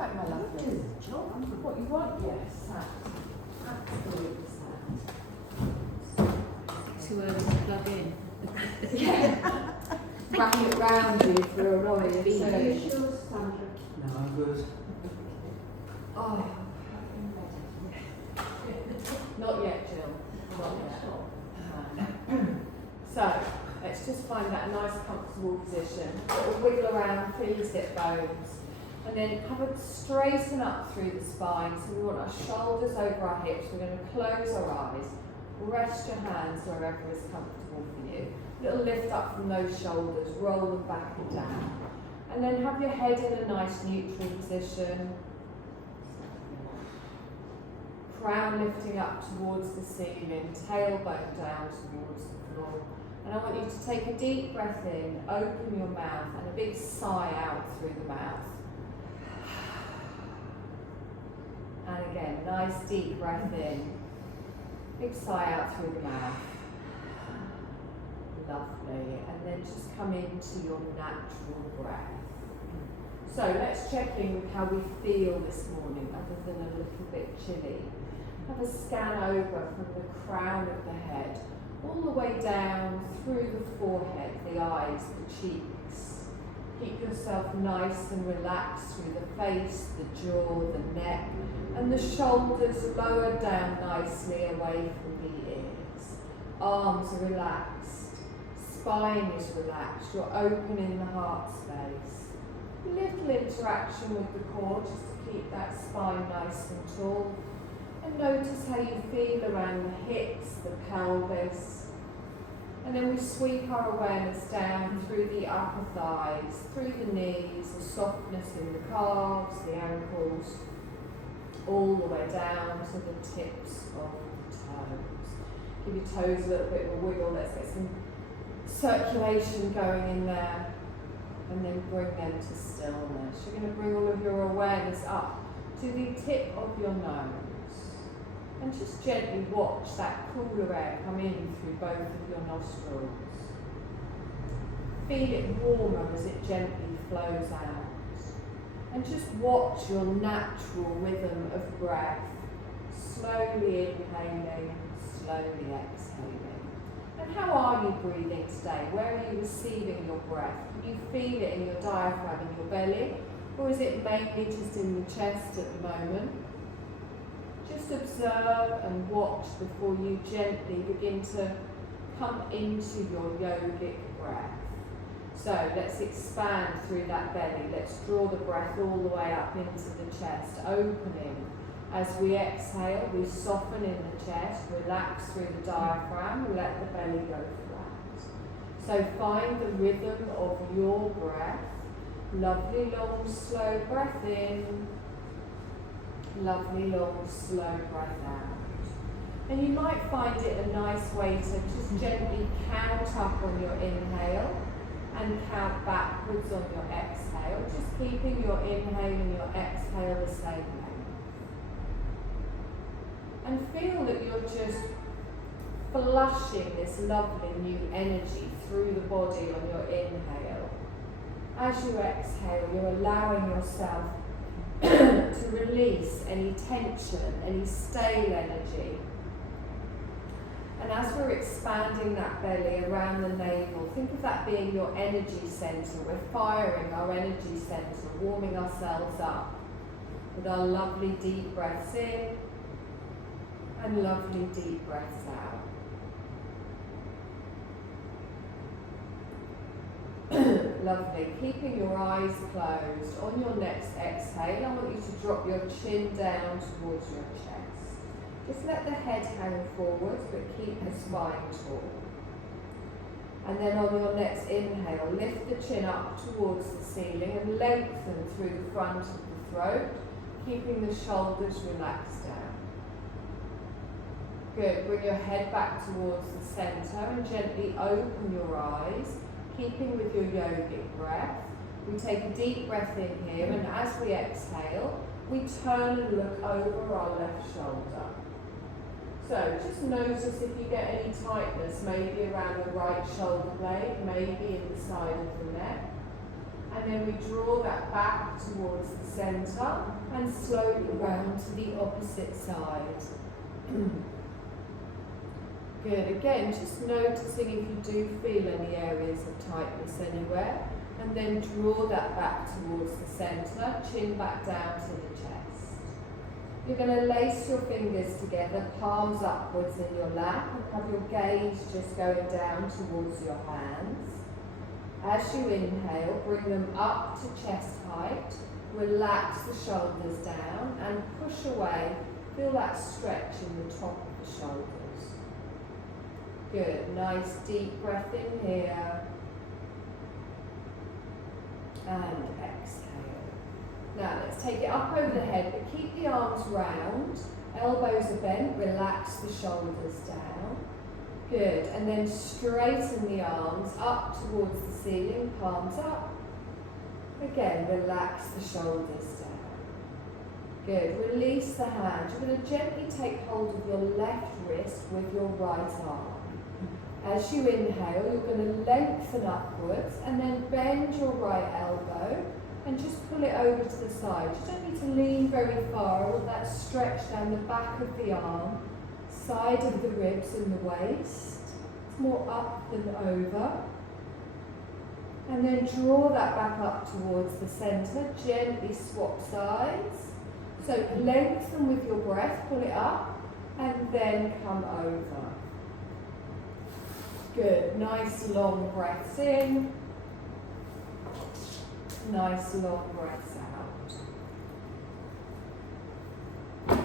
right, my lovely. What you want? Yes, sat. Absolutely sat. Too early to plug in. Yeah. Wrap it round you for a ride. Are you sure, Sandra? No, I'm good. Oh. Not yet, Jill. Not yet. So, let's just find that nice comfortable position. Little wiggle around, feel your sit bones. And then have a straighten up through the spine. So we want our shoulders over our hips. We're going to close our eyes. Rest your hands wherever is comfortable for you. Little lift up from those shoulders. Roll them back and down. And then have your head in a nice neutral position. Crown lifting up towards the ceiling. Tailbone down towards the floor. And I want you to take a deep breath in, open your mouth, and a big sigh out through the mouth. And again, nice deep breath in, big sigh out through the mouth. Lovely. And then just come into your natural breath. So let's check in with how we feel this morning, other than a little bit chilly. Have a scan over from the crown of the head, all the way down through the forehead, the eyes, the cheeks. Keep yourself nice and relaxed through the face, the jaw, the neck, and the shoulders lowered down nicely away from the ears. Arms are relaxed, spine is relaxed, you're opening the heart space. Little interaction with the core just to keep that spine nice and tall. And notice how you feel around the hips, the pelvis. And then we sweep our awareness down through the upper thighs, through the knees, the softness in the calves, the ankles, all the way down to the tips of the toes. Give your toes a little bit of a wiggle. Let's get some circulation going in there. And then bring them to stillness. You're going to bring all of your awareness up to the tip of your nose. And just gently watch that cooler air come in through both of your nostrils. Feel it warmer as it gently flows out. And just watch your natural rhythm of breath. Slowly inhaling, slowly exhaling. And how are you breathing today? Where are you receiving your breath? Can you feel it in your diaphragm, in your belly? Or is it mainly just in the chest at the moment? Just observe and watch before you gently begin to come into your yogic breath. So let's expand through that belly. Let's draw the breath all the way up into the chest, opening. As we exhale, we soften in the chest, relax through the diaphragm, and let the belly go flat. So find the rhythm of your breath. Lovely long slow breath in. Lovely long slow breath out. And you might find it a nice way to just gently count up on your inhale and count backwards on your exhale, just keeping your inhale and your exhale the same length. And feel that you're just flushing this lovely new energy through the body on your inhale. As you exhale, you're allowing yourself to release any tension, any stale energy. And as we're expanding that belly around the navel, think of that being your energy centre. We're firing our energy centre, warming ourselves up with our lovely deep breaths in and lovely deep breaths out. Lovely. Keeping your eyes closed. On your next exhale, I want you to drop your chin down towards your chest. Just let the head hang forward, but keep the spine tall. And then on your next inhale, lift the chin up towards the ceiling and lengthen through the front of the throat, keeping the shoulders relaxed down. Good. Bring your head back towards the centre and gently open your eyes, keeping with your yogic breath. We take a deep breath in here, and as we exhale, we turn and look over our left shoulder. So just notice if you get any tightness, maybe around the right shoulder blade, maybe in the side of the neck. And then we draw that back towards the centre and slowly round to the opposite side. Good, again, just noticing if you do feel any areas of tightness anywhere, and then draw that back towards the centre, chin back down to the chest. You're going to lace your fingers together, palms upwards in your lap, and have your gaze just going down towards your hands. As you inhale, bring them up to chest height, relax the shoulders down, and push away. Feel that stretch in the top of the shoulders. Good, nice deep breath in here. And exhale. Now let's take it up over the head, but keep the arms round. Elbows are bent, relax the shoulders down. Good, and then straighten the arms up towards the ceiling, palms up. Again, relax the shoulders down. Good, release the hand. You're going to gently take hold of your left wrist with your right arm. As you inhale, you're going to lengthen upwards and then bend your right elbow and just pull it over to the side. You don't need to lean very far. I want that stretch down the back of the arm, side of the ribs and the waist. It's more up than over. And then draw that back up towards the centre. Gently swap sides. So lengthen with your breath, pull it up and then come over. Good, nice long breaths in, nice long breaths out.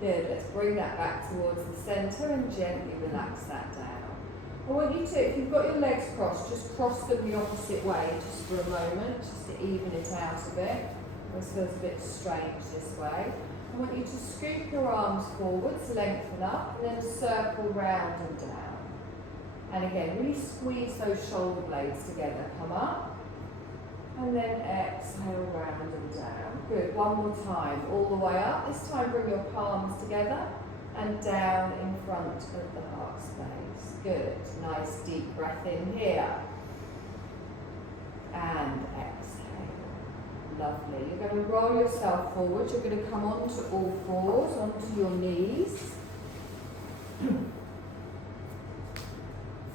Good, let's bring that back towards the centre and gently relax that down. I want you to, if you've got your legs crossed, just cross them the opposite way just for a moment, just to even it out a bit. This feels a bit strange this way. I want you to scoop your arms forwards, lengthen up, and then circle round and down. And again, really squeeze those shoulder blades together. Come up, and then exhale round and down. Good, one more time, all the way up. This time bring your palms together and down in front of the heart space. Good, nice deep breath in here. And exhale. Lovely. You're going to roll yourself forward. You're going to come onto all fours, onto your knees.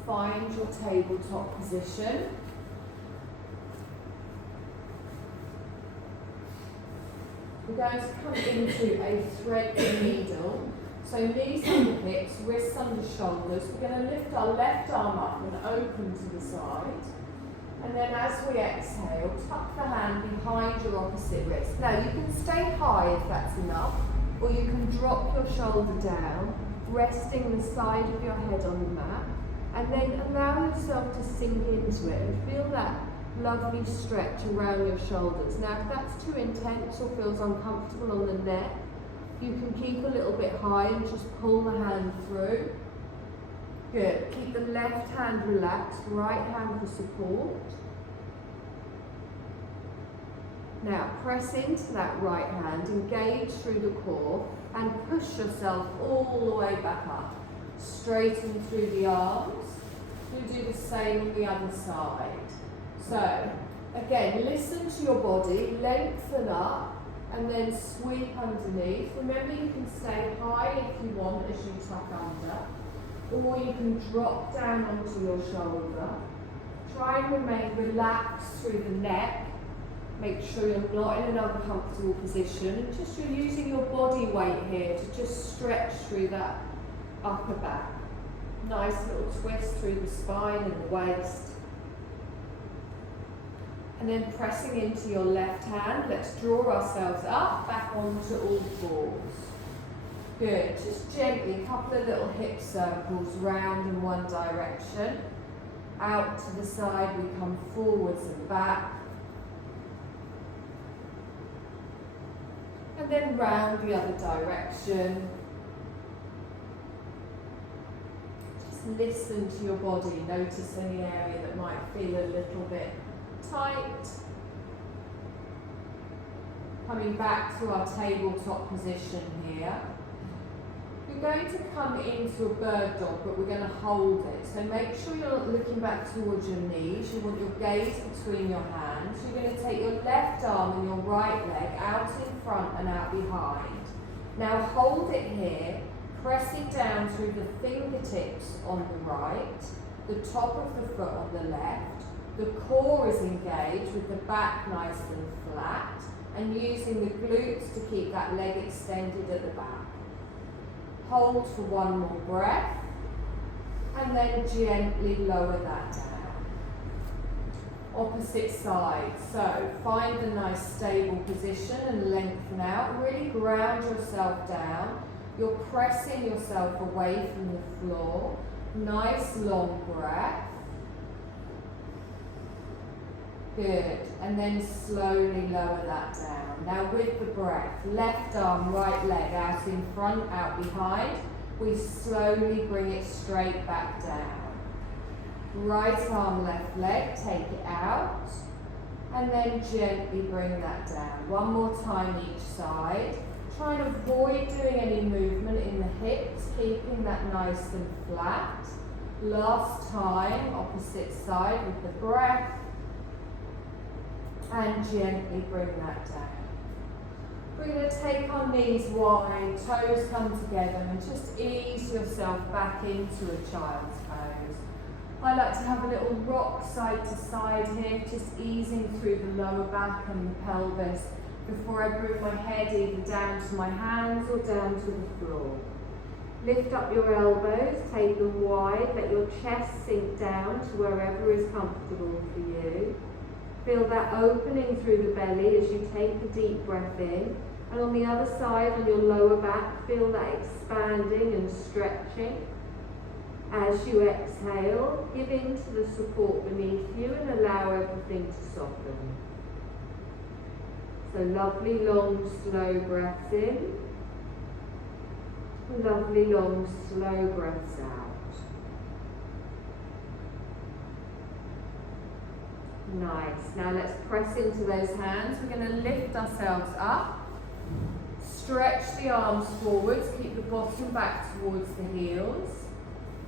Find your tabletop position. We're going to come into a thread the needle. So knees under hips, wrists under shoulders. We're going to lift our left arm up and open to the side. And then as we exhale, tuck the hand behind your opposite wrist. Now you can stay high if that's enough, or you can drop your shoulder down, resting the side of your head on the mat, and then allow yourself to sink into it and feel that lovely stretch around your shoulders. Now if that's too intense or feels uncomfortable on the neck, you can keep a little bit high and just pull the hand through. Good. Keep the left hand relaxed, right hand for support. Now press into that right hand, engage through the core and push yourself all the way back up. Straighten through the arms. You do the same on the other side. So again, listen to your body, lengthen up and then sweep underneath. Remember you can stay high if you want as you tuck under. Or you can drop down onto your shoulder. Try and remain relaxed through the neck. Make sure you're not in an uncomfortable position. And just you're using your body weight here to just stretch through that upper back. Nice little twist through the spine and the waist. And then pressing into your left hand, let's draw ourselves up, back onto all fours. Good, just gently, a couple of little hip circles round in one direction. Out to the side, we come forwards and back. And then round the other direction. Just listen to your body, notice any area that might feel a little bit tight. Coming back to our tabletop position here. We're going to come into a bird dog, but we're going to hold it. So make sure you're not looking back towards your knees. You want your gaze between your hands. You're going to take your left arm and your right leg out in front and out behind. Now hold it here, pressing down through the fingertips on the right, the top of the foot on the left. The core is engaged with the back nice and flat, and using the glutes to keep that leg extended at the back. Hold for one more breath, and then gently lower that down. Opposite side. So find a nice stable position and lengthen out. Really ground yourself down. You're pressing yourself away from the floor. Nice long breath. Good. And then slowly lower that down. Now with the breath, left arm, right leg out in front, out behind. We slowly bring it straight back down. Right arm, left leg, take it out. And then gently bring that down. One more time each side. Try and avoid doing any movement in the hips, keeping that nice and flat. Last time, opposite side with the breath. And gently bring that down. We're going to take our knees wide, toes come together, and just ease yourself back into a child's pose. I like to have a little rock side to side here, just easing through the lower back and the pelvis before I bring my head either down to my hands or down to the floor. Lift up your elbows, take them wide, let your chest sink down to wherever is comfortable for you. Feel that opening through the belly as you take the deep breath in. And on the other side, on your lower back, feel that expanding and stretching. As you exhale, give in to the support beneath you and allow everything to soften. So lovely, long, slow breaths in. Lovely, long, slow breaths out. Nice. Now let's press into those hands. We're going to lift ourselves up. Stretch the arms forwards. Keep the bottom back towards the heels.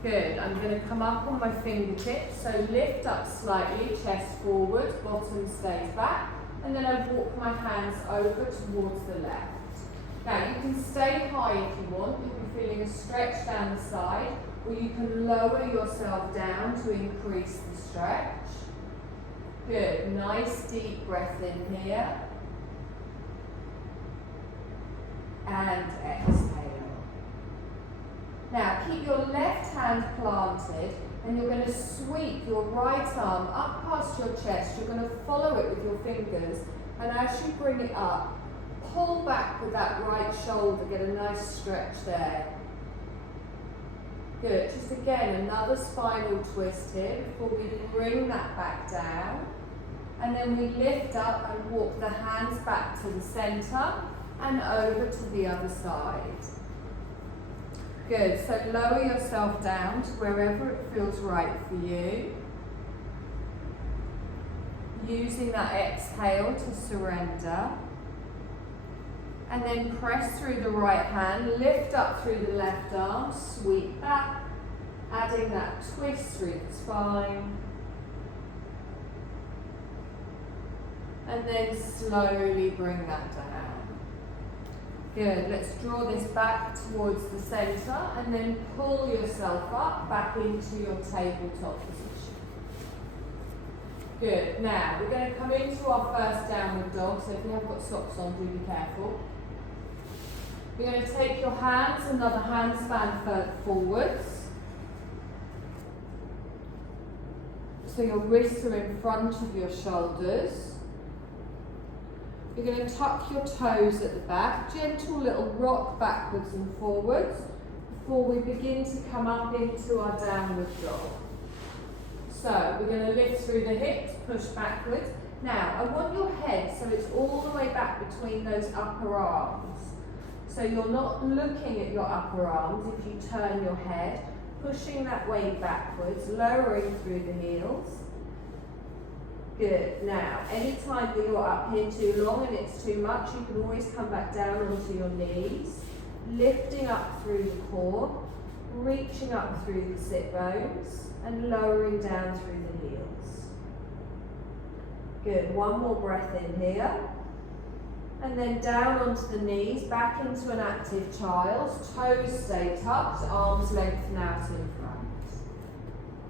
Good. I'm going to come up on my fingertips. So lift up slightly, chest forward, bottom stays back. And then I walk my hands over towards the left. Now you can stay high if you want. You'll be feeling a stretch down the side. Or you can lower yourself down to increase the stretch. Good, nice deep breath in here. And exhale. Now keep your left hand planted and you're going to sweep your right arm up past your chest. You're going to follow it with your fingers, and as you bring it up, pull back with that right shoulder, get a nice stretch there. Good, just again, another spinal twist here before we bring that back down. And then we lift up and walk the hands back to the center and over to the other side. Good, so lower yourself down to wherever it feels right for you. Using that exhale to surrender. And then press through the right hand, lift up through the left arm, sweep back, adding that twist through the spine. And then slowly bring that down. Good, let's draw this back towards the center and then pull yourself up back into your tabletop position. Good, now we're going to come into our first downward dog, so if you have got socks on, do be careful. You're going to take your hands, another handspan further forwards. So your wrists are in front of your shoulders. You're going to tuck your toes at the back, gentle little rock backwards and forwards before we begin to come up into our downward dog. So we're going to lift through the hips, push backwards. Now I want your head so it's all the way back between those upper arms. So you're not looking at your upper arms if you turn your head, pushing that weight backwards, lowering through the heels. Good. Now, anytime that you're up here too long and it's too much, you can always come back down onto your knees. lifting up through the core, reaching up through the sit bones, and lowering down through the heels. Good, one more breath in here. And then down onto the knees, back into an active child. Toes stay tucked, arms lengthen out in front.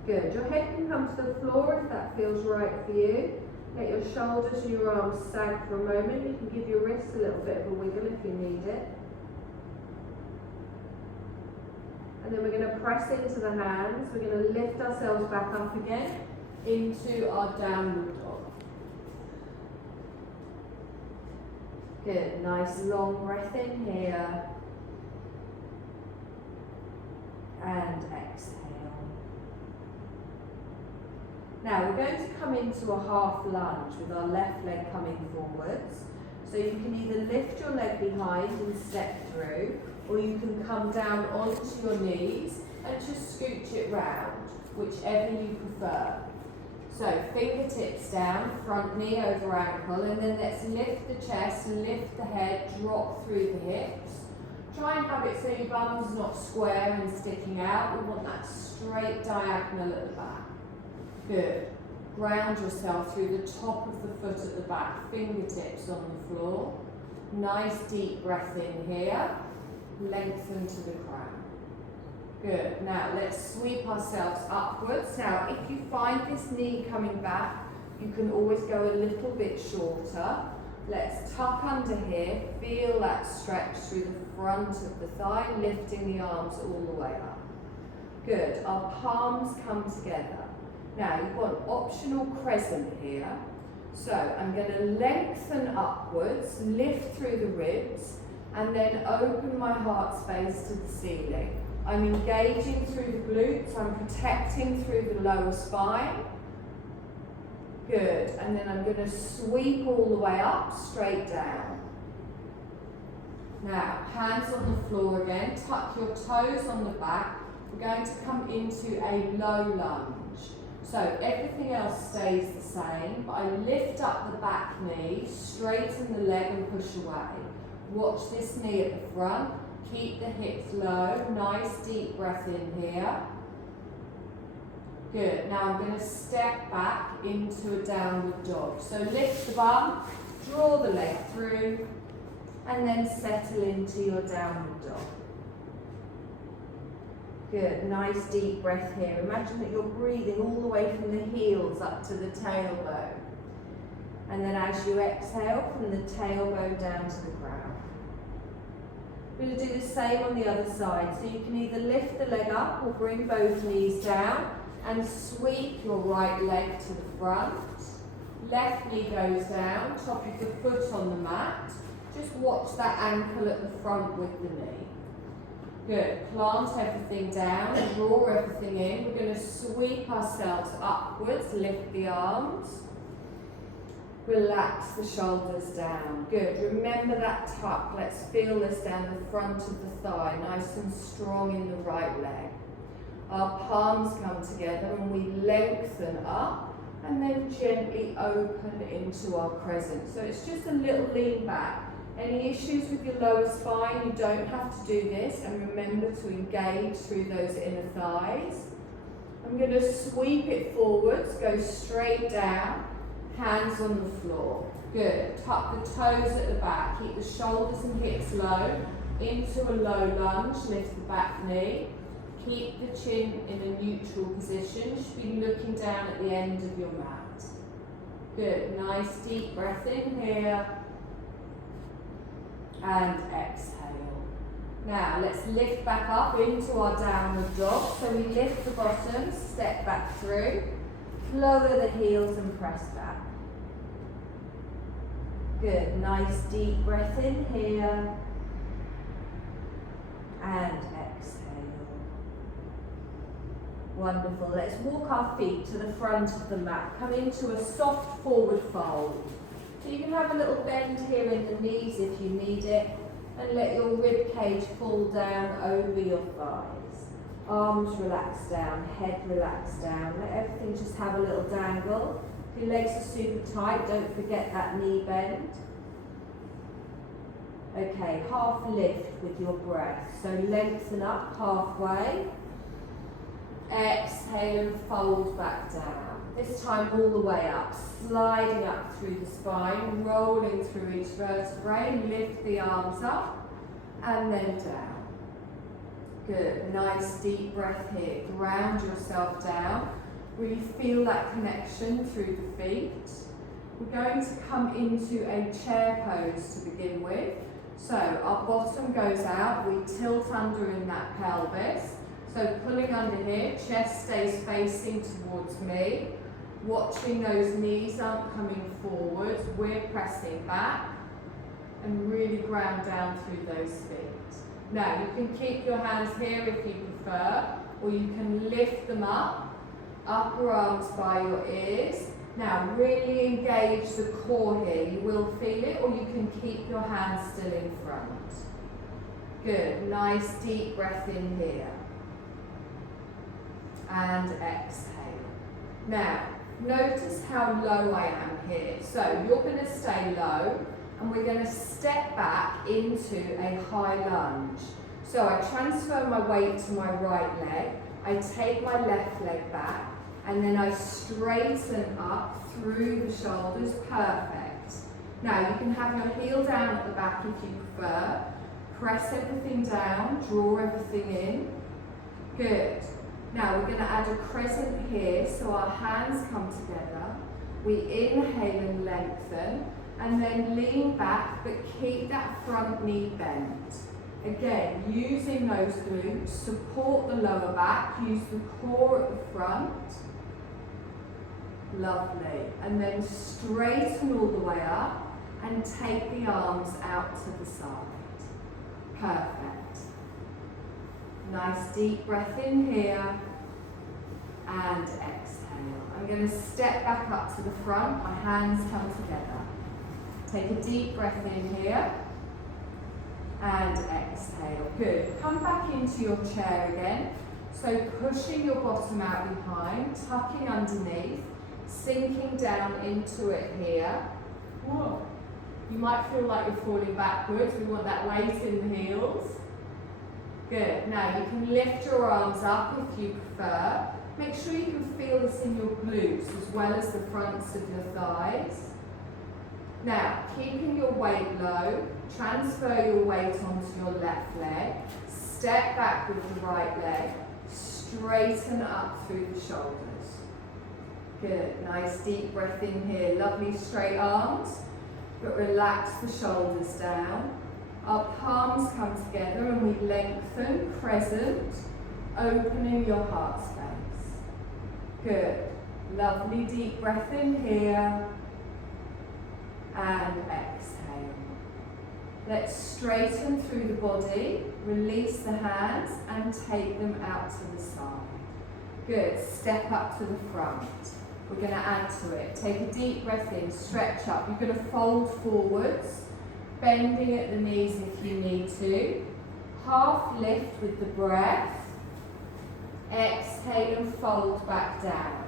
Good, your head can come to the floor if that feels right for you. Let your shoulders and your arms sag for a moment. You can give your wrists a little bit of a wiggle if you need it. And then we're going to press into the hands. We're going to lift ourselves back up again into our downward dog. Good, nice long breath in here. And exhale. Now we're going to come into a half lunge with our left leg coming forwards. So you can either lift your leg behind and step through, or you can come down onto your knees and just scooch it round, whichever you prefer. So fingertips down, front knee over ankle, and then let's lift the chest, lift the head, drop through the hips. Try and have it so your bum's not square and sticking out. We want that straight diagonal at the back. Good. Ground yourself through the top of the foot at the back, fingertips on the floor. Nice deep breath in here. Lengthen to the crown. Good. Now let's sweep ourselves upwards. Now if you find this knee coming back, you can always go a little bit shorter. Let's tuck under here. Feel that stretch through the front of the thigh, lifting the arms all the way up. Good. Our palms come together. Now you've got an optional crescent here. So I'm going to lengthen upwards, lift through the ribs, and then open my heart space to the ceiling. I'm engaging through the glutes, I'm protecting through the lower spine. Good, and then I'm going to sweep all the way up, straight down. Now, hands on the floor again, tuck your toes on the back. We're going to come into a low lunge. So everything else stays the same, but I lift up the back knee, straighten the leg and push away. Watch this knee at the front, keep the hips low, nice deep breath in here. Good, now I'm going to step back into a downward dog. So lift the bum, draw the leg through, and then settle into your downward dog. Good, nice deep breath here. Imagine that you're breathing all the way from the heels up to the tailbone. And then as you exhale, from the tailbone down to the ground. We're going to do the same on the other side. So you can either lift the leg up or bring both knees down and sweep your right leg to the front. Left knee goes down, top of the foot on the mat. Just watch that ankle at the front with the knee. Good, plant everything down, draw everything in. We're going to sweep ourselves upwards, lift the arms. Relax the shoulders down. Good, remember that tuck. Let's feel this down the front of the thigh, nice and strong in the right leg. Our palms come together and we lengthen up and then gently open into our crescent. So it's just a little lean back. Any issues with your lower spine, you don't have to do this, and remember to engage through those inner thighs. I'm going to sweep it forwards, go straight down, hands on the floor. Good, tuck the toes at the back, keep the shoulders and hips low, into a low lunge, lift the back knee. Keep the chin in a neutral position, you should be looking down at the end of your mat. Good, nice deep breath in here. And exhale. Now let's lift back up into our downward dog. So we lift the bottom, step back through, lower the heels and press back. Good, nice deep breath in here. And exhale. Wonderful. Let's walk our feet to the front of the mat. Come into a soft forward fold. So you can have a little bend here in the knees if you need it, and let your rib cage fall down over your thighs. Arms relax down, head relax down. Let everything just have a little dangle. If your legs are super tight, don't forget that knee bend. Okay, half lift with your breath. So lengthen up halfway. Exhale and fold back down. This time all the way up, sliding up through the spine, rolling through each vertebrae. Lift the arms up and then down. Good, nice deep breath here. Ground yourself down. Really feel that connection through the feet. We're going to come into a chair pose to begin with. So our bottom goes out, we tilt under in that pelvis. So pulling under here, chest stays facing towards me. Watching those knees aren't coming forward, we're pressing back and really ground down through those feet. Now you can keep your hands here if you prefer, or you can lift them up, upper arms by your ears. Now really engage the core here, you will feel it, or you can keep your hands still in front. Good, nice deep breath in here. And exhale. Now, notice how low I am here. So you're going to stay low and we're going to step back into a high lunge. So I transfer my weight to my right leg, I take my left leg back, and then I straighten up through the shoulders. Perfect. Now you can have your heel down at the back if you prefer. Press everything down, draw everything in. Good. Now we're going to add a crescent here, so our hands come together. We inhale and lengthen, and then lean back, but keep that front knee bent. Again, using those glutes, support the lower back, use the core at the front. Lovely. And then straighten all the way up and take the arms out to the side. Perfect. Nice deep breath in here and exhale. I'm going to step back up to the front, my hands come together. Take a deep breath in here and exhale. Good. Come back into your chair again. So pushing your bottom out behind, tucking underneath, sinking down into it here. Whoa. You might feel like you're falling backwards. We want that weight in the heels. Good. Now you can lift your arms up if you prefer. Make sure you can feel this in your glutes as well as the fronts of your thighs. Now, keeping your weight low, transfer your weight onto your left leg, step back with the right leg, straighten up through the shoulders. Good. Nice deep breath in here. Lovely straight arms, but relax the shoulders down. Our palms come together and we lengthen, crescent, opening your heart space. Good. Lovely deep breath in here and exhale. Let's straighten through the body, release the hands and take them out to the side. Good. Step up to the front. We're going to add to it. Take a deep breath in, stretch up. You're going to fold forwards, bending at the knees if you need to. Half lift with the breath. Exhale and fold back down.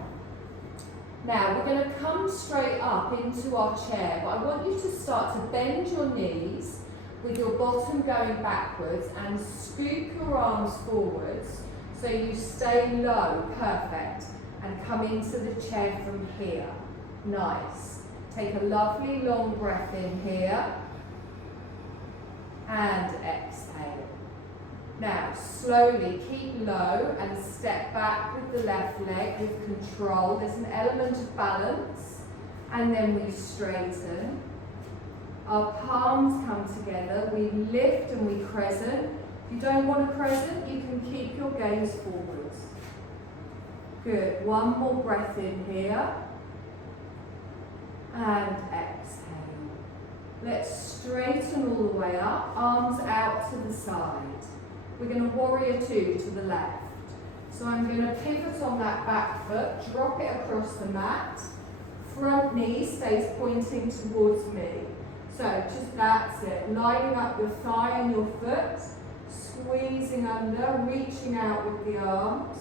Now we're going to come straight up into our chair, but I want you to start to bend your knees with your bottom going backwards and scoop your arms forwards so you stay low. Perfect. And come into the chair from here. Nice. Take a lovely long breath in here and exhale. Now slowly keep low and step back with the left leg with control. There's an element of balance and then we straighten. Our palms come together, we lift and we crescent. If you don't want a crescent, you can keep your gaze forwards. Good. One more breath in here and exhale. Let's straighten all the way up, arms out to the side. We're going to warrior two to the left. So I'm going to pivot on that back foot, drop it across the mat. Front knee stays pointing towards me. So just that's it. Lining up your thigh and your foot, squeezing under, reaching out with the arms.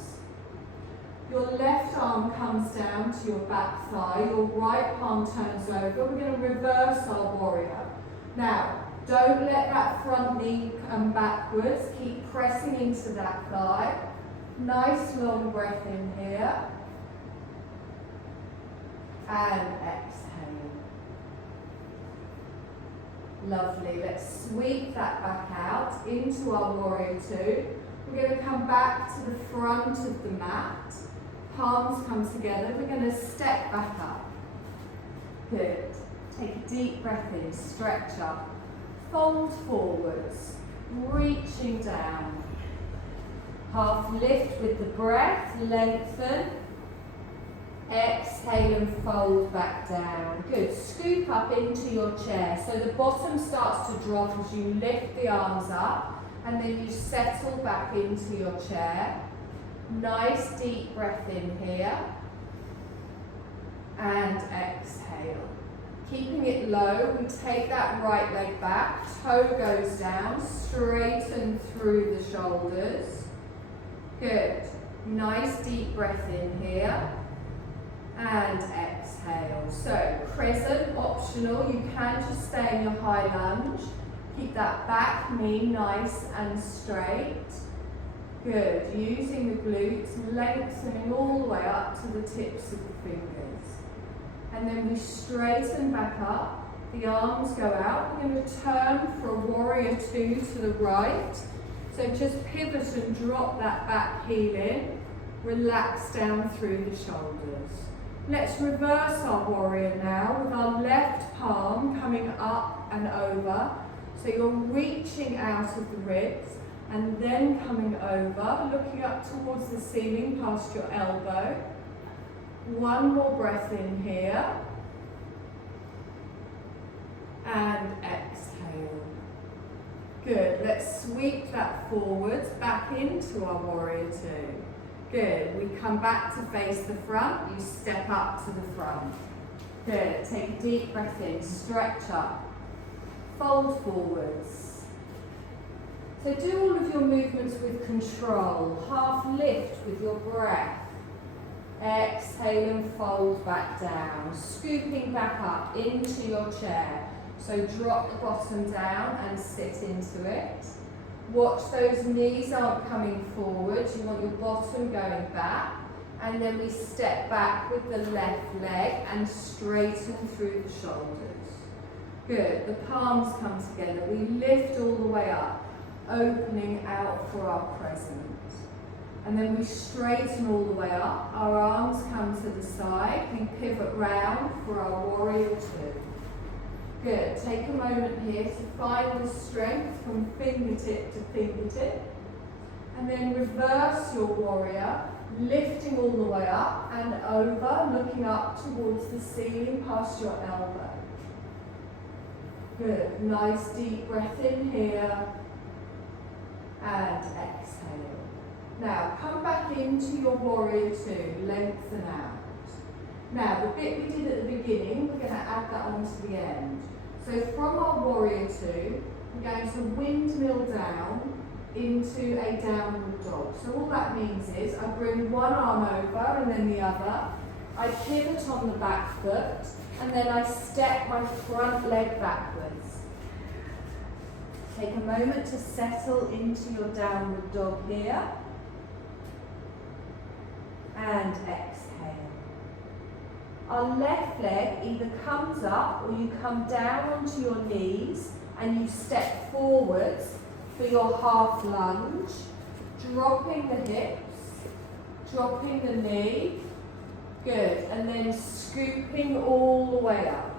Your left arm comes down to your back thigh, your right palm turns over. We're going to reverse our warrior. Now, Don't let that front knee come backwards. Keep pressing into that thigh. Nice long breath in here. And exhale. Lovely. Let's sweep that back out into our warrior two. We're going to come back to the front of the mat. Palms come together. We're going to step back up. Good. Take a deep breath in. Stretch up. Fold forwards. Reaching down. Half lift with the breath. Lengthen. Exhale and fold back down. Good. Scoop up into your chair. So the bottom starts to drop as you lift the arms up and then you settle back into your chair. Nice deep breath in here. And exhale. Keeping it low, we take that right leg back. Toe goes down. Straighten through the shoulders. Good. Nice deep breath in here. And exhale. So crescent, optional. You can just stay in your high lunge. Keep that back knee nice and straight. Good. Using the glutes, lengthening all the way up to the tips of the fingers. And then we straighten back up. The arms go out. We're going to turn for a warrior two to the right. So just pivot and drop that back heel in. Relax down through the shoulders. Let's reverse our warrior now with our left palm coming up and over. So you're reaching out of the ribs and then coming over, looking up towards the ceiling past your elbow. One more breath in here. And exhale. Good. Let's sweep that forwards back into our warrior two. Good. We come back to face the front. You step up to the front. Good. Take a deep breath in. Stretch up. Fold forwards. So do all of your movements with control. Half lift with your breath. Exhale and fold back down. Scooping back up into your chair. So drop the bottom down and sit into it. Watch those knees aren't coming forward. You want your bottom going back. And then we step back with the left leg and straighten through the shoulders. Good. The palms come together. We lift all the way up, opening out for our crescent. And then we straighten all the way up. Our arms come to the side. We pivot round for our warrior two. Good. Take a moment here to find the strength from fingertip to fingertip. And then reverse your warrior, lifting all the way up and over, looking up towards the ceiling past your elbow. Good. Nice deep breath in here. And exhale. Now come back into your warrior two, lengthen out. Now the bit we did at the beginning, we're going to add that on to the end. So from our warrior two, we're going to windmill down into a downward dog. So all that means is I bring one arm over and then the other. I pivot on the back foot and then I step my front leg backwards. Take a moment to settle into your downward dog here. And exhale. Our left leg either comes up or you come down onto your knees and you step forwards for your half lunge, dropping the hips, dropping the knee. Good. And then scooping all the way up.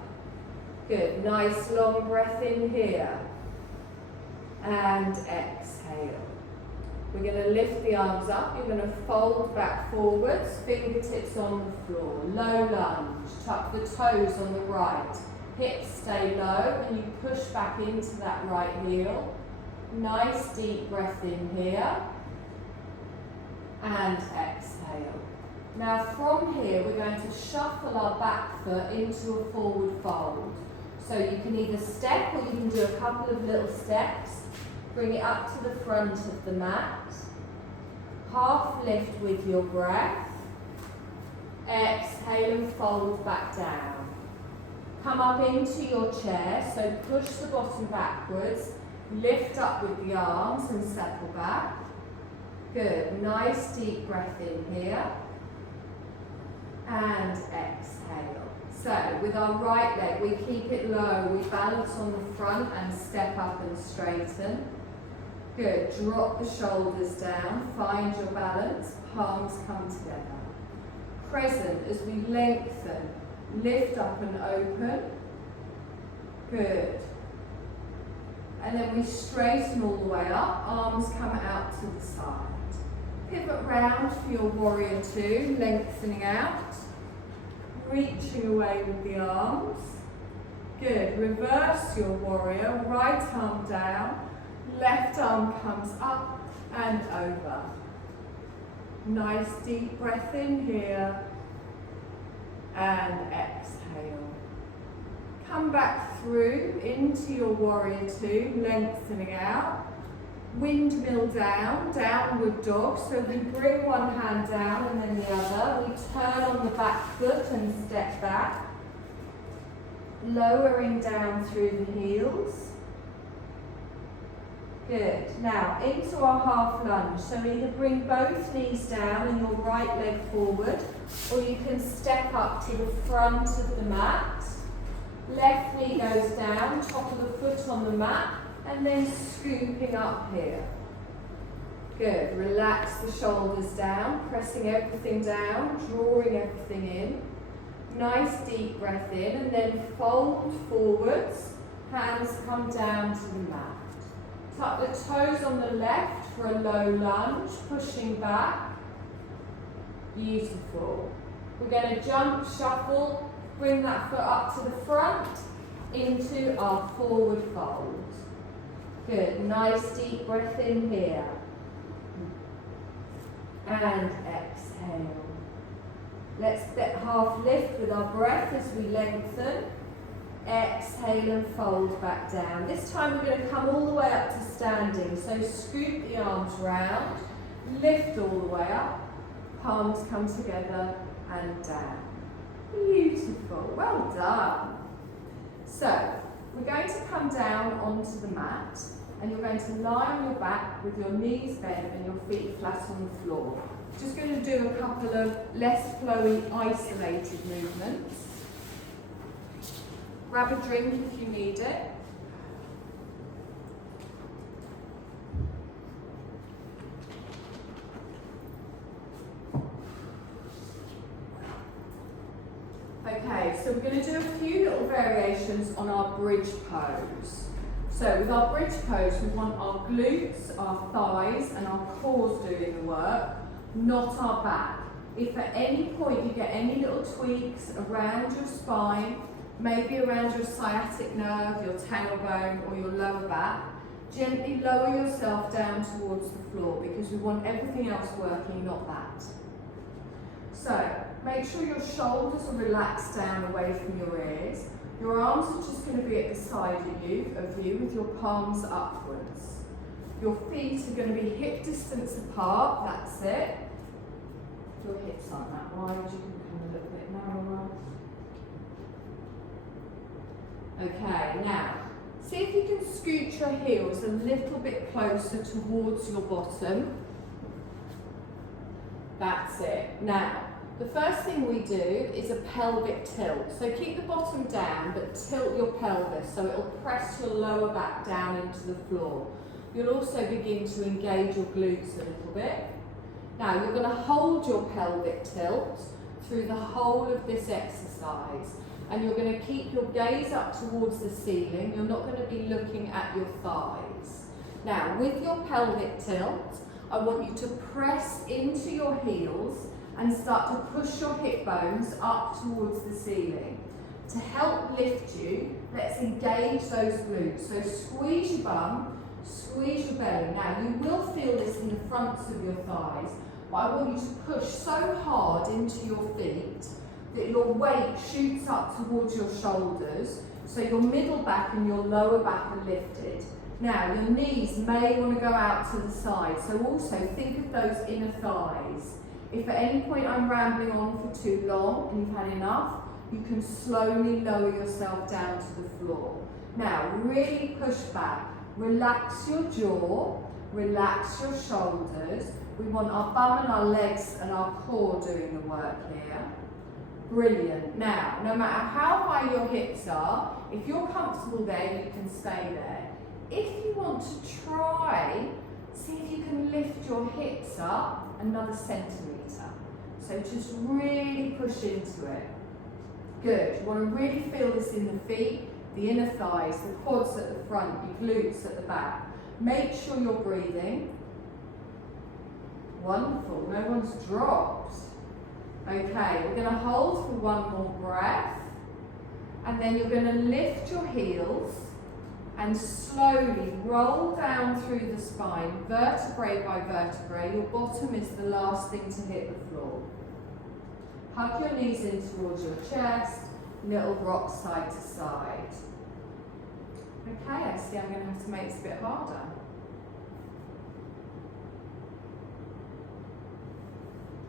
Good. Nice long breath in here. And exhale. We're going to lift the arms up. You're going to fold back forwards, fingertips on the floor. Low lunge. Tuck the toes on the right. Hips stay low and you push back into that right heel. Nice deep breath in here. And exhale. Now from here we're going to shuffle our back foot into a forward fold. So you can either step or you can do a couple of little steps. Bring it up to the front of the mat. Half lift with your breath. Exhale and fold back down. Come up into your chair, so push the bottom backwards, lift up with the arms and settle back. Good, nice deep breath in here. And exhale. So, with our right leg, we keep it low, we balance on the front and step up and straighten. Good, drop the shoulders down, find your balance, palms come together. Crescent as we lengthen, lift up and open. Good. And then we straighten all the way up, arms come out to the side. Pivot round for your warrior two, lengthening out. Reaching away with the arms. Good. Reverse your warrior, right arm down, left arm comes up and over. Nice deep breath in here and exhale. Come back through into your warrior two, lengthening out. Windmill down, downward dog. So we bring one hand down and then the other. We turn on the back foot and step back. Lowering down through the heels. Good. Now into our half lunge. So either bring both knees down and your right leg forward, or you can step up to the front of the mat. Left knee goes down, top of the foot on the mat, and then scooping up here. Good. Relax the shoulders down, pressing everything down, drawing everything in. Nice deep breath in, and then fold forwards, hands come down to the mat. Tuck the toes on the left for a low lunge, pushing back. Beautiful. We're going to jump, shuffle, bring that foot up to the front, into our forward fold. Good, nice deep breath in here. And exhale. Let's half lift with our breath as we lengthen. Exhale and fold back down. This time we're going to come all the way up to standing. So scoop the arms round, lift all the way up, palms come together and down. Beautiful, well done. So we're going to come down onto the mat and you're going to lie on your back with your knees bent and your feet flat on the floor. Just going to do a couple of less flowy, isolated movements. Grab a drink if you need it. Okay, so we're going to do a few little variations on our bridge pose. So with our bridge pose, we want our glutes, our thighs and our cores doing the work, not our back. If at any point you get any little tweaks around your spine, maybe around your sciatic nerve, your tailbone or your lower back, gently lower yourself down towards the floor because we want everything else working, not that. So make sure your shoulders are relaxed down away from your ears. Your arms are just going to be at the side of you with your palms upwards. Your feet are going to be hip distance apart, that's it. Your hips aren't that wide, you can come a little bit narrower. Okay, now, see if you can scoot your heels a little bit closer towards your bottom. That's it. Now, the first thing we do is a pelvic tilt. So keep the bottom down, but tilt your pelvis so it'll press your lower back down into the floor. You'll also begin to engage your glutes a little bit. Now, you're going to hold your pelvic tilt through the whole of this exercise. And you're going to keep your gaze up towards the ceiling. You're not going to be looking at your thighs. Now, with your pelvic tilt, I want you to press into your heels and start to push your hip bones up towards the ceiling. To help lift you, let's engage those glutes. So squeeze your bum, squeeze your belly. Now, you will feel this in the fronts of your thighs, but I want you to push so hard into your feet that your weight shoots up towards your shoulders, so your middle back and your lower back are lifted. Now, your knees may want to go out to the side, so also think of those inner thighs. If at any point I'm rambling on for too long and you've had enough, you can slowly lower yourself down to the floor. Now, really push back. Relax your jaw, relax your shoulders. We want our bum and our legs and our core doing the work here. Brilliant. Now, no matter how high your hips are, if you're comfortable there, you can stay there. If you want to try, see if you can lift your hips up another centimetre. So just really push into it. Good. You want to really feel this in the feet, the inner thighs, the quads at the front, your glutes at the back. Make sure you're breathing. Wonderful. No one's dropped. Okay, we're going to hold for one more breath. And then you're going to lift your heels and slowly roll down through the spine, vertebrae by vertebrae. Your bottom is the last thing to hit the floor. Hug your knees in towards your chest, little rock side to side. Okay, I see I'm going to have to make this a bit harder.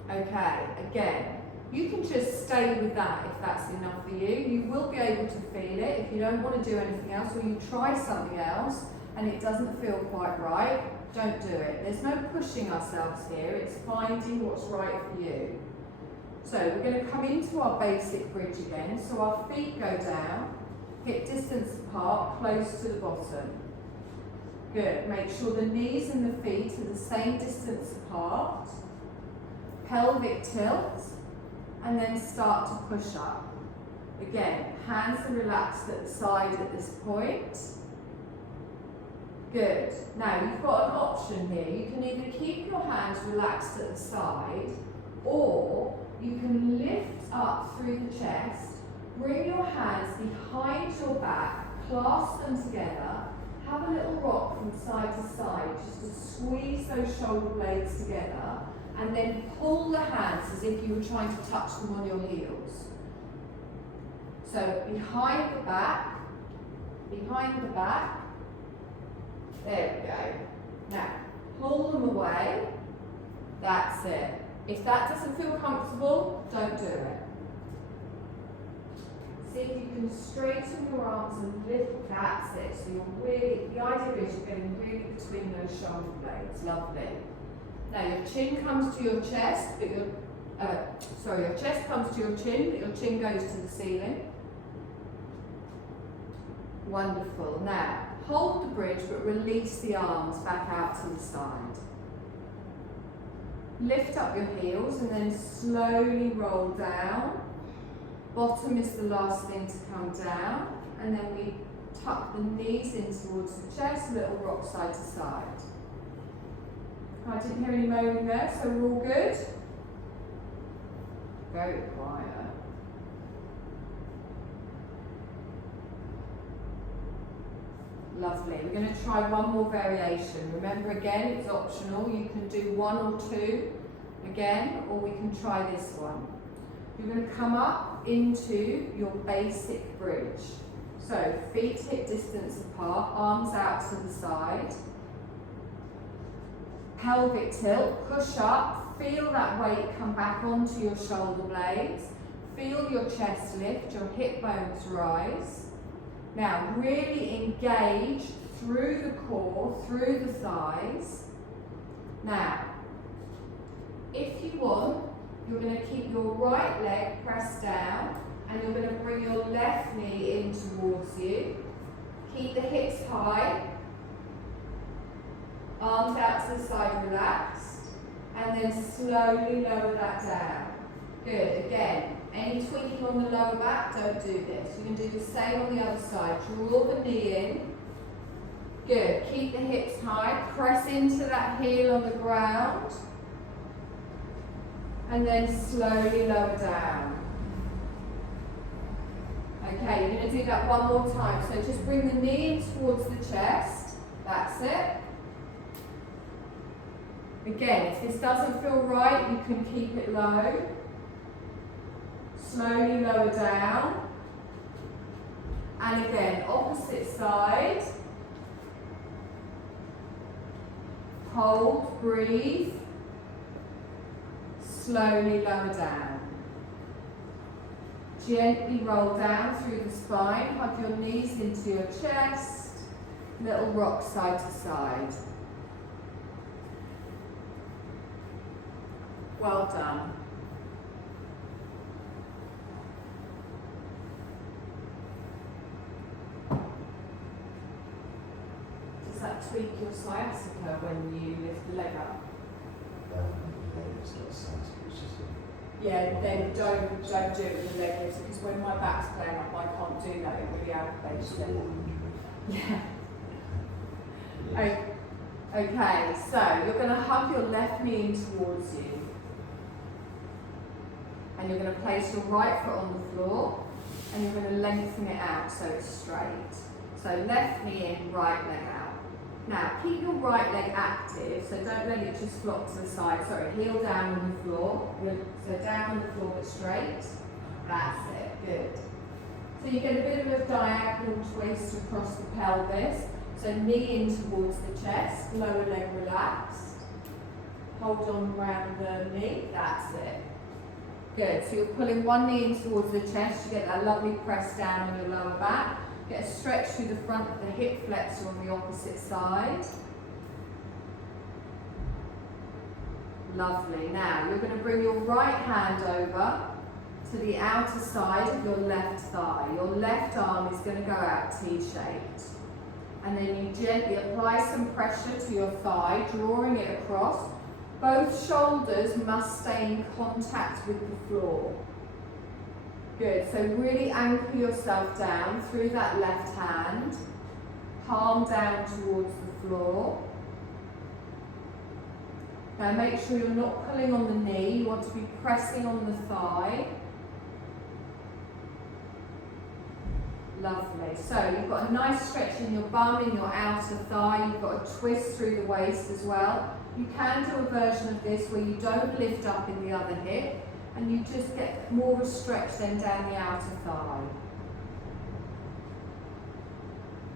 Okay, again, you can just stay with that if that's enough for you. You will be able to feel it. If you don't want to do anything else or you try something else and it doesn't feel quite right, don't do it. There's no pushing ourselves here. It's finding what's right for you. So we're going to come into our basic bridge again. So our feet go down, hip distance apart, close to the bottom. Good. Make sure the knees and the feet are the same distance apart. Pelvic tilt, and then start to push up. Again, hands are relaxed at the side at this point. Good. Now you've got an option here. You can either keep your hands relaxed at the side, or you can lift up through the chest, bring your hands behind your back, clasp them together, have a little rock from side to side just to squeeze those shoulder blades together, and then pull the hands as if you were trying to touch them on your heels. So behind the back, there we go. Now, pull them away, that's it. If that doesn't feel comfortable, don't do it. See if you can straighten your arms and lift, that's it. So you're really, the idea is you're getting really between those shoulder blades, lovely. Now your chin comes to your chest, but your chest comes to your chin, but your chin goes to the ceiling. Wonderful. Now, hold the bridge, but release the arms back out to the side. Lift up your heels and then slowly roll down. Bottom is the last thing to come down. And then we tuck the knees in towards the chest, little rock side to side. I didn't hear any moaning there, so we're all good? Very quiet. Lovely. We're going to try one more variation. Remember again, it's optional. You can do one or two again, or we can try this one. You're going to come up into your basic bridge. So feet hip distance apart, arms out to the side. Pelvic tilt, push up, feel that weight come back onto your shoulder blades. Feel your chest lift, your hip bones rise. Now, really engage through the core, through the thighs. Now, if you want, you're going to keep your right leg pressed down and you're going to bring your left knee in towards you. Keep the hips high, arms out to the side relaxed, and then slowly lower that down. Good, again. Any tweaking on the lower back, don't do this. You can do the same on the other side. Draw the knee in. Good. Keep the hips high. Press into that heel on the ground. And then slowly lower down. Okay, you're going to do that one more time. So just bring the knee in towards the chest. That's it. Again, if this doesn't feel right, you can keep it low. Slowly lower down. And again, opposite side. Hold, breathe. Slowly lower down. gently roll down through the spine, hug your knees into your chest, little rock side to side. Well done. Does that tweak your sciatica when you lift the leg up? Yeah, then don't do it with the leg lifts, because when my back's playing up, I can't do that. It really aggravates me. Yeah. Okay, so you're going to hug your left knee in towards you. And you're going to place your right foot on the floor, and you're going to lengthen it out so it's straight. So left knee in, right leg out. Now, keep your right leg active, so don't let it just flop to the side. Sorry, heel down on the floor. So down on the floor but straight. That's it, good. So you get a bit of a diagonal twist across the pelvis. So knee in towards the chest, lower leg relaxed. Hold on around the knee, that's it. Good, so you're pulling one knee in towards the chest, you get that lovely press down on your lower back. Get a stretch through the front of the hip flexor on the opposite side. Lovely. Now you're going to bring your right hand over to the outer side of your left thigh. Your left arm is going to go out T-shaped. And then you gently apply some pressure to your thigh, drawing it across. Both shoulders must stay in contact with the floor. Good, so really anchor yourself down through that left hand, palm down towards the floor. Now make sure you're not pulling on the knee, you want to be pressing on the thigh. Lovely, so you've got a nice stretch in your bum, in your outer thigh, you've got a twist through the waist as well. You can do a version of this where you don't lift up in the other hip, and you just get more of a stretch then down the outer thigh.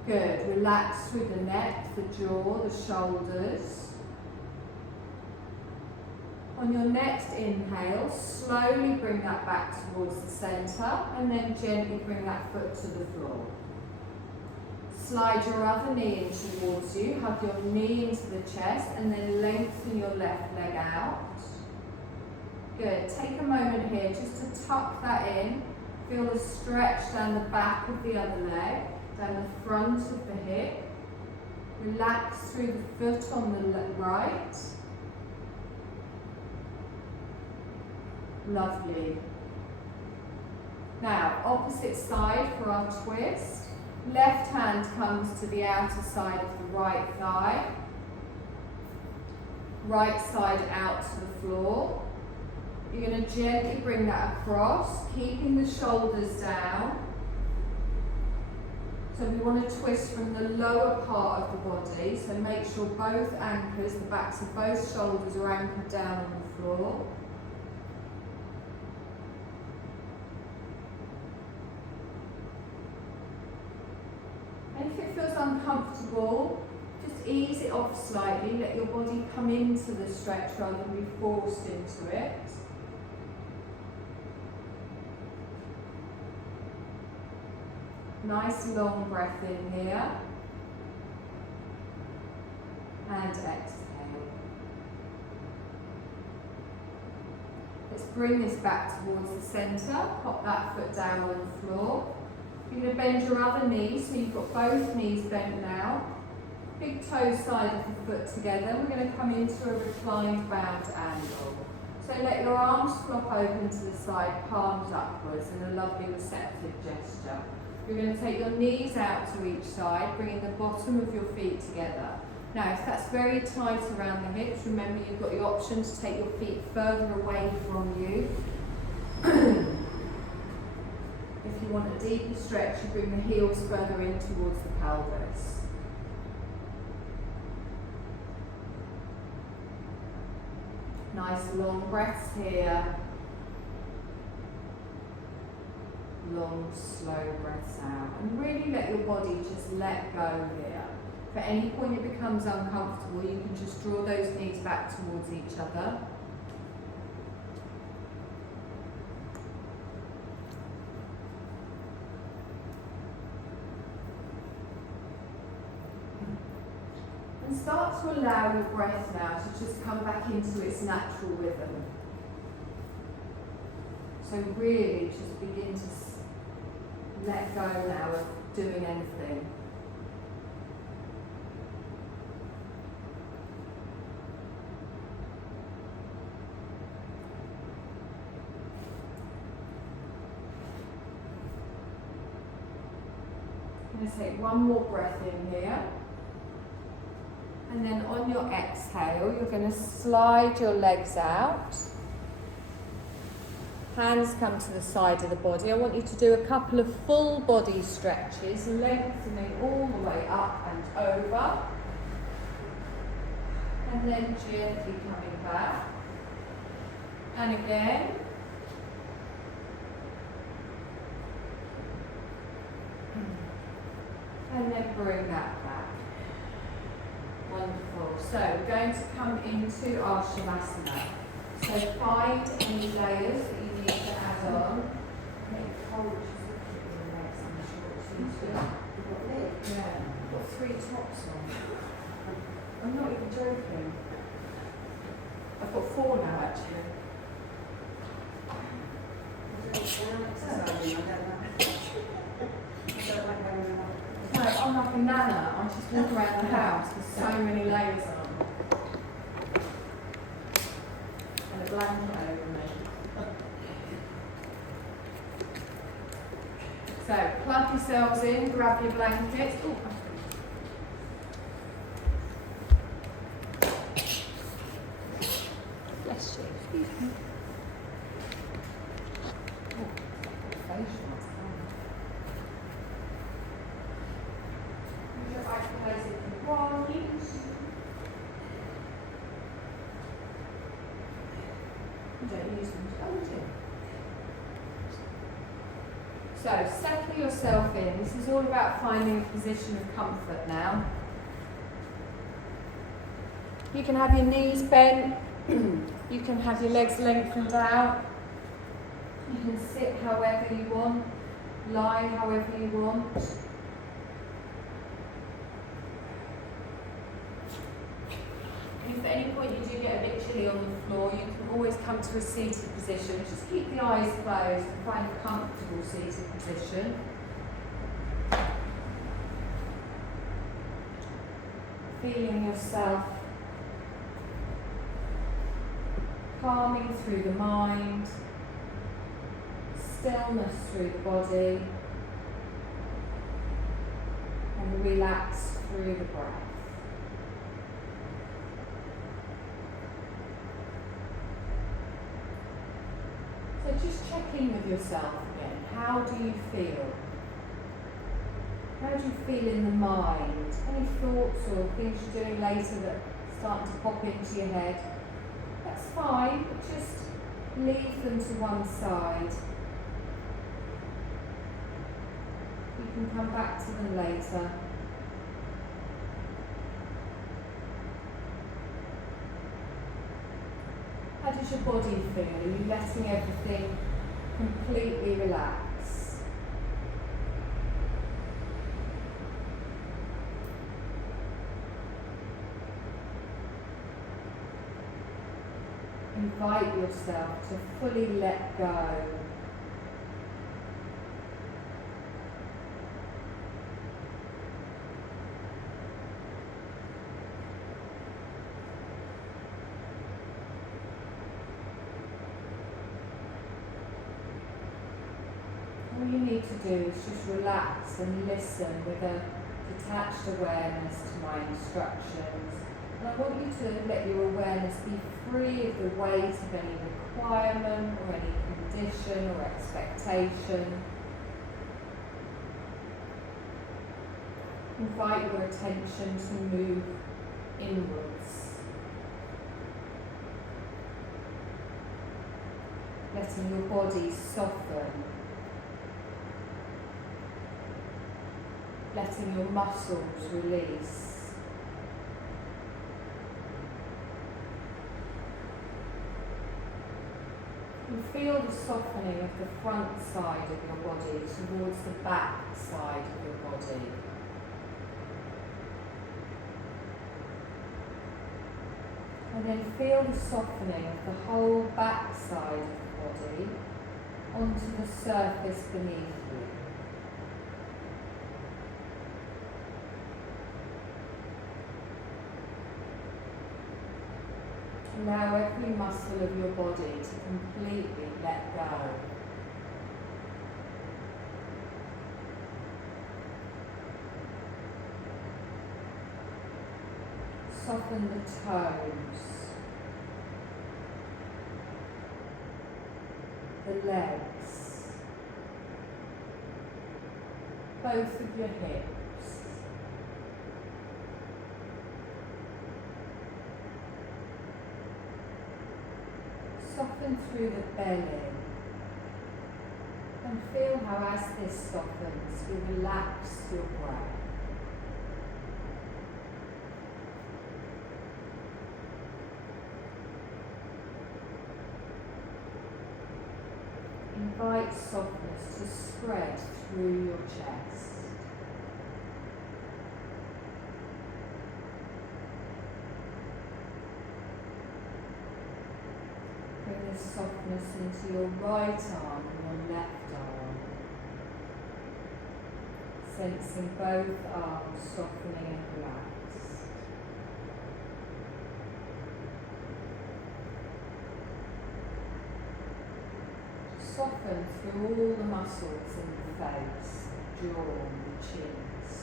Good, relax through the neck, the jaw, the shoulders. On your next inhale, slowly bring that back towards the centre, and then gently bring that foot to the floor. Slide your other knee in towards you, hug your knee into the chest, and then lengthen your left leg out. Good, take a moment here just to tuck that in, feel the stretch down the back of the other leg, down the front of the hip. Relax through the foot on the right. Lovely. Now, opposite side for our twist. Left hand comes to the outer side of the right thigh. Right side out to the floor. You're going to gently bring that across, keeping the shoulders down. So we want to twist from the lower part of the body, so make sure both anchors, the backs of both shoulders are anchored down on the floor. And if it feels uncomfortable, just ease it off slightly, let your body come into the stretch rather than be forced into it. Nice long breath in here. And exhale. Let's bring this back towards the centre. Pop that foot down on the floor. You're going to bend your other knee, so you've got both knees bent now. Big toe side of the foot together. We're going to come into a reclined bound angle. So let your arms flop open to the side, palms upwards in a lovely receptive gesture. You're going to take your knees out to each side, bringing the bottom of your feet together. Now, if that's very tight around the hips, remember you've got the option to take your feet further away from you. If you want a deeper stretch, you bring the heels further in towards the pelvis. Nice long breaths here. Long, slow breaths out. And really let your body just let go here. If at any point it becomes uncomfortable, you can just draw those knees back towards each other. And start to allow your breath now to just come back into its natural rhythm. So really just begin to let go now of doing anything. I'm going to take one more breath in here. And then on your exhale, you're going to slide your legs out. Hands come to the side of the body. I want you to do a couple of full body stretches, lengthening all the way up and over. And then gently coming back. And again. And then bring that back. Wonderful. So we're going to come into our Shavasana. So find any layers that you need to add on. Yeah, I've got 3 tops on. I'm not even joking. I've got 4 now actually. No, I'm like a nana. I just walk around the house with so many layers on. And a blanket over me. So, plug yourselves in, grab your blankets. Ooh. Bless you. Excuse me. So, settle yourself in. This is all about finding a position of comfort now. You can have your knees bent. You can have your legs lengthened out. You can sit however you want. Lie however you want. If at any point you do get a bit chilly on the floor, you can always come to a seated position. Just keep the eyes closed and find a comfortable seated position. Feeling yourself calming through the mind, stillness through the body, and relax through the breath. So just check in with yourself again. How do you feel? How do you feel in the mind? Any thoughts or things you're doing later that start to pop into your head? That's fine, but just leave them to one side. You can come back to them later. How does your body feel? Are you letting everything completely relax? Invite yourself to fully let go. All you need to do is just relax and listen with a detached awareness to my instructions. And I want you to let your awareness be free of the weight of any requirement or any condition or expectation. Invite your attention to move inwards. Letting your body soften. Letting your muscles release. And feel the softening of the front side of your body towards the back side of your body. And then feel the softening of the whole back side of the body onto the surface beneath you. Allow every muscle of your body to completely let go. Soften the toes, the legs, both of your hips. Soften through the belly and feel how as this softens you relax your breath. Invite softness to spread through your chest. Bring this softness into your right arm and your left arm. Sensing both arms softening and relaxed. Soften through all the muscles in the face, the jaw, the cheeks.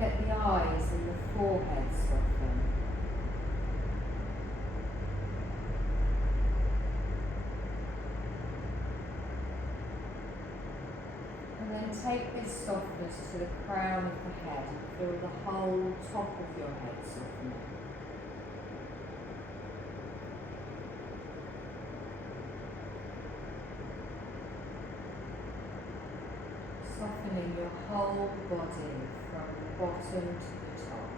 Let the eyes and the forehead soften. And then take this softness to the crown of the head and feel the whole top of your head softening. Softening your whole body from the bottom to the top.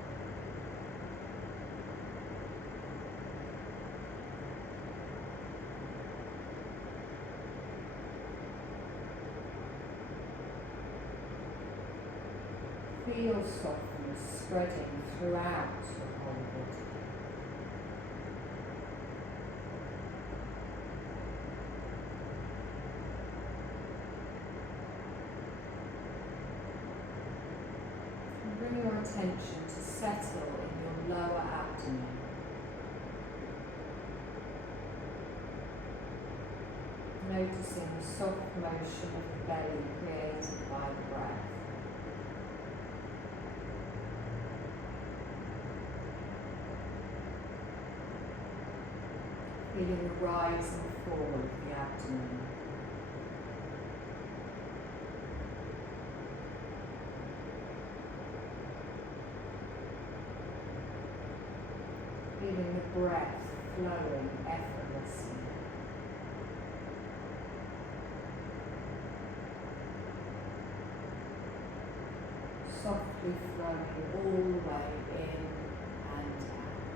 Feel softness spreading throughout your whole body. And bring your attention to settle in your lower abdomen. Noticing the soft motion of the belly created by the breath. Feeling the rise and fall of the abdomen. Feeling the breath flowing effortlessly. Softly flowing all the way in and out.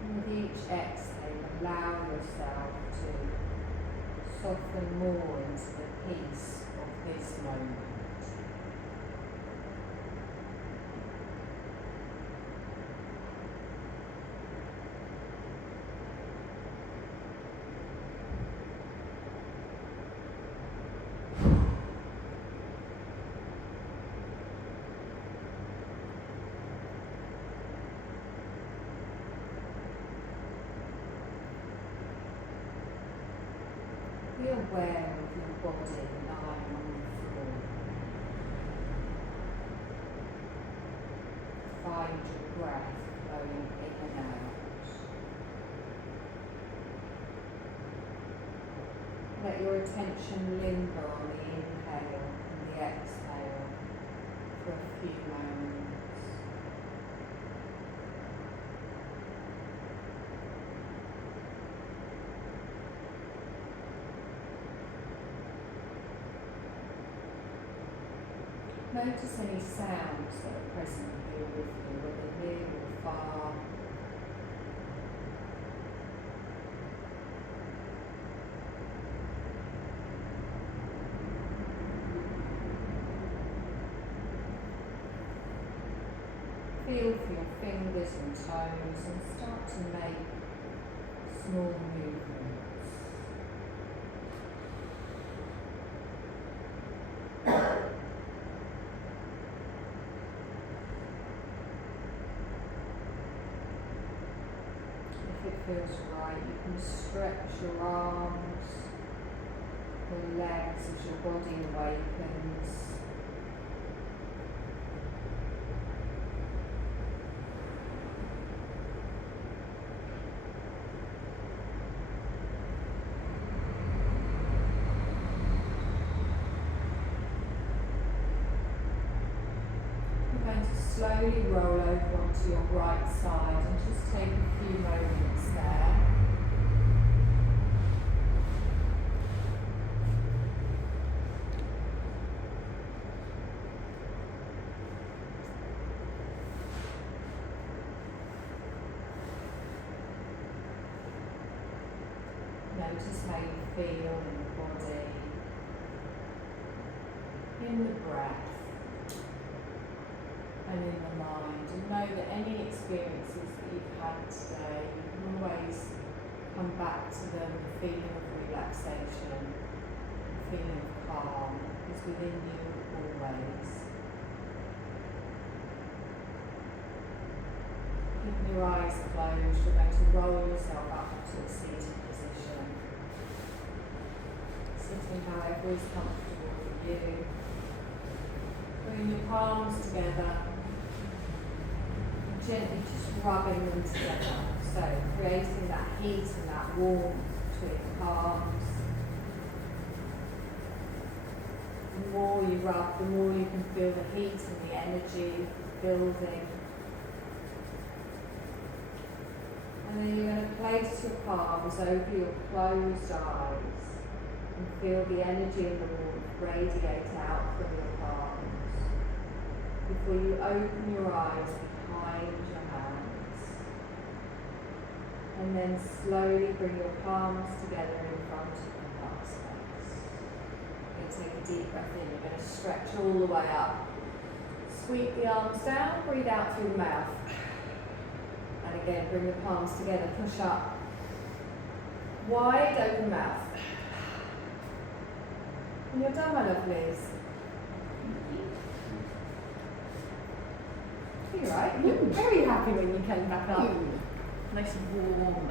And with each exhale, allow yourself to soften more into the peace of this moment. Be aware of your body lying on the floor. Find your breath flowing in and out. Let your attention linger on the inhale and the exhale for a few moments. Notice any sounds that are present here with you, whether near or far. Feel for your fingers and toes and start to make small movements. If it feels right, you can stretch your arms, your legs as your body awakens. Slowly roll over onto your right side and just take a few moments there. Notice how you feel in the body, in the breath, and in the mind, and know that any experiences that you've had today, you can always come back to them. The feeling of relaxation, the feeling of calm is within you always. Keeping your eyes closed, you're going to roll yourself up to a seated position, sitting however is comfortable for you. Bring your palms together, gently just rubbing them together, so creating that heat and that warmth between the palms. The more you rub, the more you can feel the heat and the energy building. And then you're going to place your palms over your closed eyes and feel the energy and the warmth radiate out from your palms before you open your eyes behind your hands. And then slowly bring your palms together in front of the heart space. You're going to take a deep breath in. You're going to stretch all the way up. Sweep the arms down, breathe out through the mouth. And again, bring the palms together, push up. Wide open mouth. And you're done, my lovelies. You're right. You're very happy when you came back up. Nice and warm.